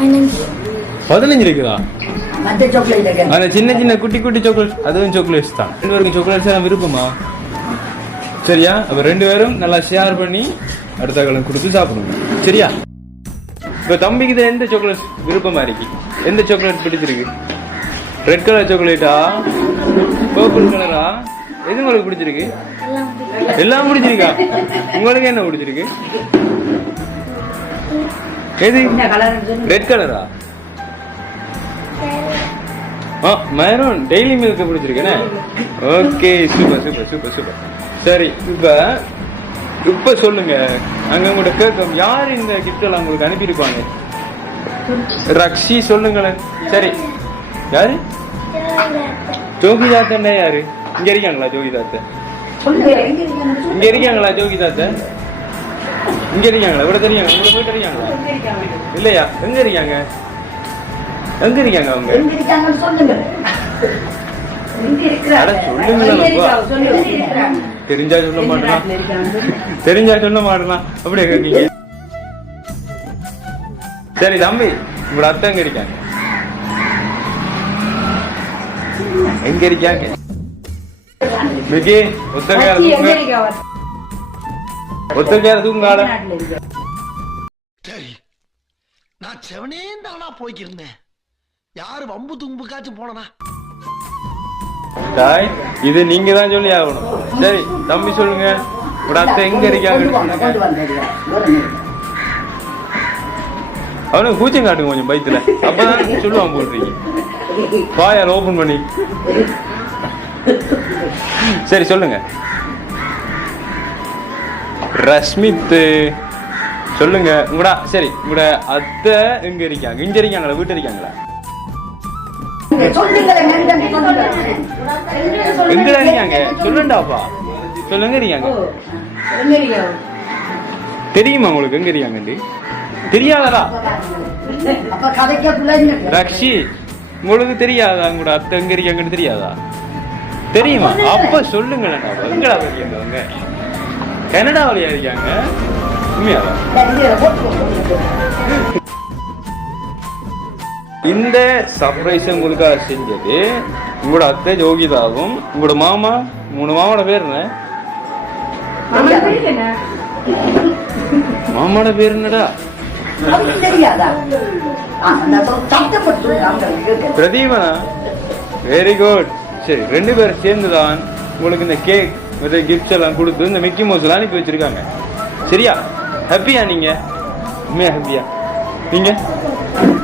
பதினஞ்சு இருக்குதா? அந்த சின்ன சின்ன குட்டி குட்டி சாக்லேட் அதுவும் சாக்லேட்ஸ் தான். ரெண்டு பேருக்கு சாக்லேட்ஸ் எல்லாம் விருப்பமா? சரியா? அப்ப ரெண்டு பேரும் நல்லா ஷேர் பண்ணி அடுத்த காலம் கொடுத்து சாப்பிடுங்க. சரியா? இப்ப தம்பிக்கு இது எந்த சாக்லேட் விருப்பமா இருக்கு? எந்த சாக்லேட் பிடிச்சிருக்கு? ரெட் கலர் சாக்லேட்டா பர்பிள் கலரா எது உங்களுக்கு பிடிச்சிருக்கு. எல்லாம் பிடிச்சிருக்கா? உங்களுக்கு என்ன பிடிச்சிருக்கு? எது என்ன கலர் ரெட் கலரா ஆ maroon daily milk பிடிச்சிருக்கேனே okay super super super super சரி இப்ப இப்ப சொல்லுங்க. அங்க உங்கள்ட்ட கேட்கும் யார் இந்த எல்லாம் உங்களுக்கு அனுப்பியிருப்பாங்க? ரக்ஷி சொல்லுங்களேன். சரி. யாரு? ஜோகி தாத்தன்னா யாரு? இங்க இருக்காங்களா ஜோகி தாத்தா? சொல்லுங்க. எங்க இருக்கீங்க? இங்க இருக்காங்களா ஜோகி தாத்தா? இங்க இருக்காங்களா? இவ்வளவு தெரியாங்க உங்களுக்கு போய் தெரியாங்களா எங்க இருக்காங்க? இல்லையா எங்க இருக்காங்க? எங்க இருக்காங்க? அவங்க? தெரிஞ்சா சொல்ல இருக்காங்க? தெரிஞ்சா சொல்ல மாட்டேனா? அப்படியே கேட்கீங்க சரி தம்பி உங்களோட அத்தை எங்க இருக்காங்க எங்க இருக்காங்க விக்கி ஒத்தகையார இருக்காங்க? தூங்கால நாட்டுல இருக்காங்க? சரி நான் செவனே தானா போய்க்கிருந்தேன். யாரு வம்பு தும்புக்காச்சும் போனனா? தாய் இது நீங்க தான் சொல்லி ஆகணும். சரி தம்பி சொல்லுங்க. உங்களோட அத்தை எங்க நிமிஷம். அவனுக்கு கூச்சம் காட்டுங்க கொஞ்சம் பைத்துல. அப்பதான் சொல்லுவான் போடுறீங்க வாயால் ஓபன் பண்ணி. சரி சொல்லுங்க. ரஷ்மித் சொல்லுங்க உங்களோட சரி உங்களோட அத்தை எங்க இருக்காங்க? இங்க இருக்காங்களா? வீட்டு இருக்காங்களா? சொல்லுங்க. எங்க இருக்காங்க? சொல்லுண்டாப்பா. சொல்லுங்க இருக்காங்க? தெரியுமா உங்களுக்கு எங்க இருக்காங்க தெரியாதடா. ரக்ஷி உங்களுக்கு தெரியாதா? உங்களோட அத்தை எங்க இருக்காங்கன்னு தெரியாதா? தெரியுமா? அப்ப சொல்லுங்களேன் எங்கடா இருக்காங்க அவங்க கனடாவிலயா இருக்காங்க உண்மையாவா இந்த சர்ப்ரைஸ் உங்களுக்காக செஞ்சது உங்களோட அத்தை ஜோகிதாவும் உங்களோட மாமா மூணு மாமாவோட பேர் என்ன? மாமாவோட பேர் என்னடா. பிரதீபனா? வெரி குட் சரி ரெண்டு பேரும் சேர்ந்து தான் உங்களுக்கு இந்த கேக் வித கிஃப்ட்ஸ் எல்லாம் கொடுத்து இந்த மிக்கி மவுஸ்லாம் அனுப்பி வச்சிருக்காங்க. சரியா? ஹாப்பியா நீங்க? உண்மையா ஹாப்பியா நீங்க?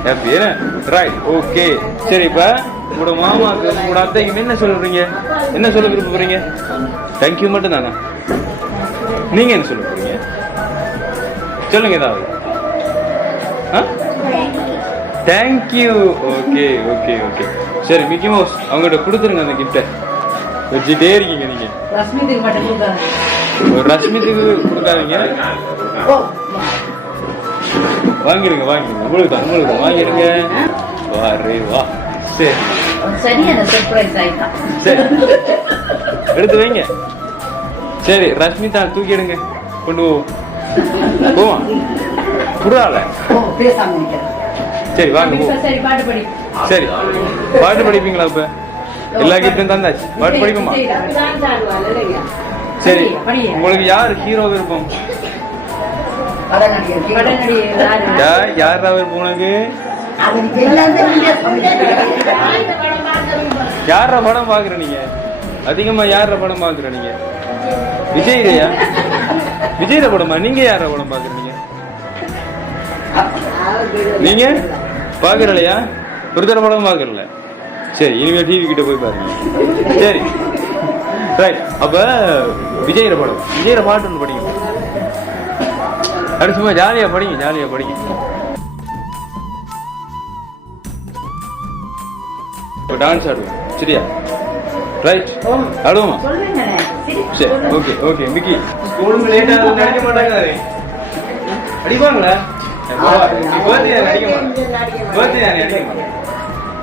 ஹாப்பியா ரைட் ஓகே சரி இப்ப உங்களோட மாமாவுக்கு உங்களோட அத்தைக்கு என்ன சொல்றீங்க என்ன சொல்ல விருப்பப்படுறீங்க தேங்க்யூ மட்டும் தானே? நீங்க என்ன சொல்ல போறீங்க? சொல்லுங்க ஏதாவது. ஆ? Thank you okay okay okay சரி மிக்கி மவுஸ் அவங்ககிட்ட கொடுத்துருங்க அந்த கிஃப்டை வச்சுட்டே இருக்கீங்க நீங்க. ரஷ்மித்துக்கு கொடுக்காதீங்க. ஓ, வாங்கிடுங்க வாங்கிடுங்க. உங்களுக்கு உங்களுக்கு வாங்கிடுங்க. வா ரே வா. சரி. சரி எடுத்து வைங்க. சரி ரஷ்மிதா தூக்கிடுங்க கொண்டு போவோம். புறால சரி வாங்க சரி. பாட்டு படிப்பீங்களா இப்ப? எல்லா கிஃப்டும் தந்தாச்சு பாட்டு படிக்குமா? சரி உங்களுக்கு யார் ஹீரோ விருப்பம்? யார்? விருப்பம் உனக்கு. யார படம் பாக்குற நீங்க? அதிகமா யார படம் பாக்குற நீங்க? விஜய்லையா விஜய்ல படமா? நீங்க யார படம் பாக்குறீங்க நீங்க? பாக்குறலையா? ஒரு படம் பாக்குறல. சரி இனிமே டிவி கிட்ட போய் பாருங்க. சரி. ரைட் அப்ப விஜய்ல படம் விஜய்ல பாட்டு ஒன்று படிங்க. அப்படி சும்மா ஜாலியா படிங்க ஜாலியா படிங்க. இப்போ டான்ஸ் ஆடுவோம். சரியா? ரைட் ஆடுவோமா. சரி. ஓகே ஓகே மிக்கி ஸ்கூலுக்கு லேட் ஆகுது நடிக்க மாட்டாங்க அடிப்பாங்களா பர்த்டே நடிக்க மாட்டேன் பர்த்டே நடிக்க மாட்டேன்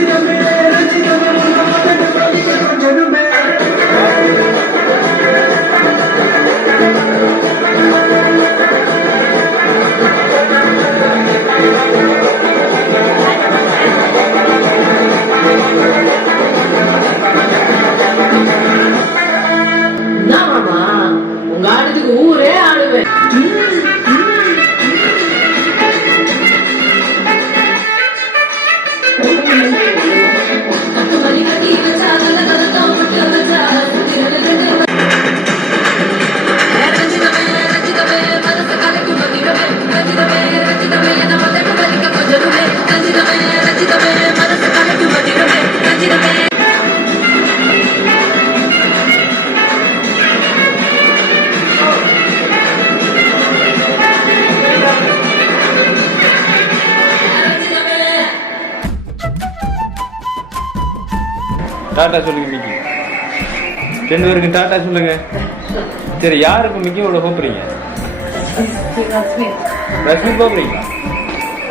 என்ன டாட்டா சொல்லுங்க மிக்கி. ரெண்டு பேருக்கு டாட்டா சொல்லுங்க. சரி யாருக்கு மிக்கியோட கூப்பிடுறீங்க ரஷ்மி கூப்பிடுறீங்க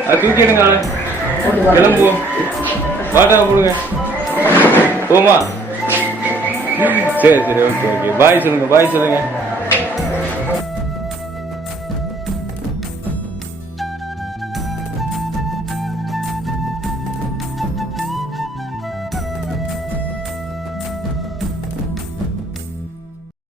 அது தூக்கி எடுங்க கிளம்பு கிளம்புவோம் வாட்டா கொடுங்க. போமா சரி சரி ஓகே ஓகே. பாய் சொல்லுங்க பாய் சொல்லுங்க.